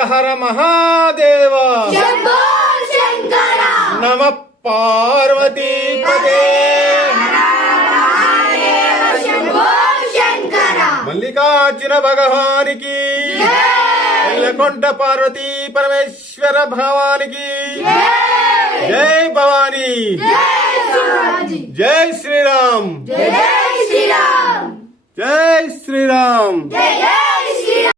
హర హర మహాదేవ శంభో శంకర నమ పార్వతీ పదే శంభో శంకర మల్లికార్జున భగవానికి ఎల్లకొండ పార్వతీ పరమేశ్వర భగవానికి జై భవానీ జై శివాజీ జై శ్రీరామ్.